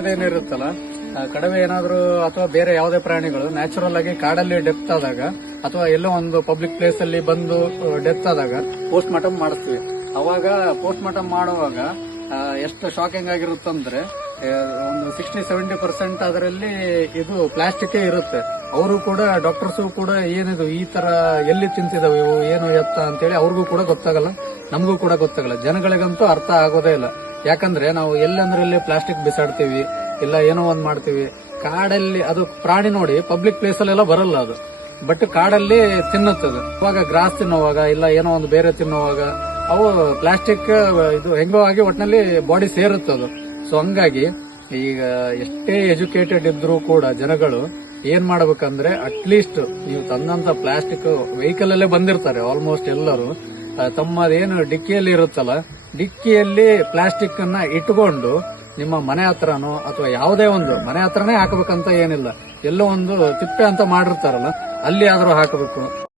ಇದೇನಿರುತ್ತಲ್ಲ, ಕಡವೆ ಏನಾದ್ರು ಅಥವಾ ಬೇರೆ ಯಾವುದೇ ಪ್ರಾಣಿಗಳು ನ್ಯಾಚುರಲ್ ಆಗಿ ಕಾಡಲ್ಲಿ ಡೆತ್ ಆದಾಗ ಅಥವಾ ಎಲ್ಲೋ ಒಂದು ಪಬ್ಲಿಕ್ ಪ್ಲೇಸ್ ಅಲ್ಲಿ ಬಂದು ಡೆತ್ ಆದಾಗ ಪೋಸ್ಟ್ ಮಾರ್ಟಮ್ ಮಾಡಿಸ್ತೀವಿ. ಅವಾಗ ಪೋಸ್ಟ್ ಮಾರ್ಟಮ್ ಮಾಡುವಾಗ ಎಷ್ಟು ಶಾಕಿಂಗ್ ಆಗಿರುತ್ತಂದ್ರೆ ಒಂದು 60-70% ಅದರಲ್ಲಿ ಇದು ಪ್ಲಾಸ್ಟಿಕ್ ಇರುತ್ತೆ. ಅವರು ಕೂಡ ಡಾಕ್ಟರ್ಸ್ ಕೂಡ ಏನಿದು ಈ ತರ ಎಲ್ಲಿ ತಿಂತಿದಾವೆ ಇವು ಏನು ಎತ್ತ ಅಂತೇಳಿ ಅವ್ರಿಗೂ ಕೂಡ ಗೊತ್ತಾಗಲ್ಲ, ನಮಗೂ ಕೂಡ ಗೊತ್ತಾಗಲ್ಲ, ಜನಗಳಿಗಂತೂ ಅರ್ಥ ಆಗೋದೇ ಇಲ್ಲ. ಯಾಕಂದ್ರೆ ನಾವು ಎಲ್ಲಂದ್ರಲ್ಲಿ ಪ್ಲಾಸ್ಟಿಕ್ ಬಿಸಾಡ್ತೀವಿ, ಇಲ್ಲ ಏನೋ ಒಂದ್ ಮಾಡ್ತೀವಿ. ಕಾಡಲ್ಲಿ ಅದು ಪ್ರಾಣಿ ನೋಡಿ ಪಬ್ಲಿಕ್ ಪ್ಲೇಸ್ ಅಲ್ಲೆಲ್ಲ ಬರಲ್ಲ ಅದು, ಬಟ್ ಕಾಡಲ್ಲಿ ತಿನ್ನುತ್ತದೆ. ಇವಾಗ ಗ್ರಾಸ್ ತಿನ್ನುವಾಗ ಇಲ್ಲ ಏನೋ ಒಂದು ಬೇರೆ ತಿನ್ನುವಾಗ ಅವು ಪ್ಲಾಸ್ಟಿಕ್ ಇದು ಹೆಂಗೋ ಆಗಿ ಒಟ್ಟಿನಲ್ಲಿ ಬಾಡಿ ಸೇರುತ್ತದು. ಸೊ ಹಂಗಾಗಿ ಈಗ ಎಷ್ಟೇ ಎಜುಕೇಟೆಡ್ ಇದ್ರೂ ಕೂಡ ಜನಗಳು ಏನ್ ಮಾಡ್ಬೇಕಂದ್ರೆ ಅಟ್ಲೀಸ್ಟ್ ನೀವು ತಂದಂತ ಪ್ಲಾಸ್ಟಿಕ್ ವೆಹಿಕಲ್ ಅಲ್ಲೇ ಬಂದಿರ್ತಾರೆ ಆಲ್ಮೋಸ್ಟ್ ಎಲ್ಲರೂ, ತಮ್ಮದೇನು ಡಿಕ್ಕಿಯಲ್ಲಿ ಇರುತ್ತಲ್ಲ, ಡಿಕ್ಕಿಯಲ್ಲಿ ಪ್ಲಾಸ್ಟಿಕ್ ಅನ್ನ ಇಟ್ಕೊಂಡು ನಿಮ್ಮ ಮನೆ ಹತ್ರನೋ ಅಥವಾ ಯಾವುದೇ ಒಂದು ಮನೆ ಹತ್ರನೇ ಹಾಕಬೇಕಂತ ಏನಿಲ್ಲ, ಎಲ್ಲೋ ಒಂದು ತಿಪ್ಪೆ ಅಂತ ಮಾಡಿರ್ತಾರಲ್ಲ ಅಲ್ಲಿ ಆದ್ರೂ ಹಾಕಬೇಕು.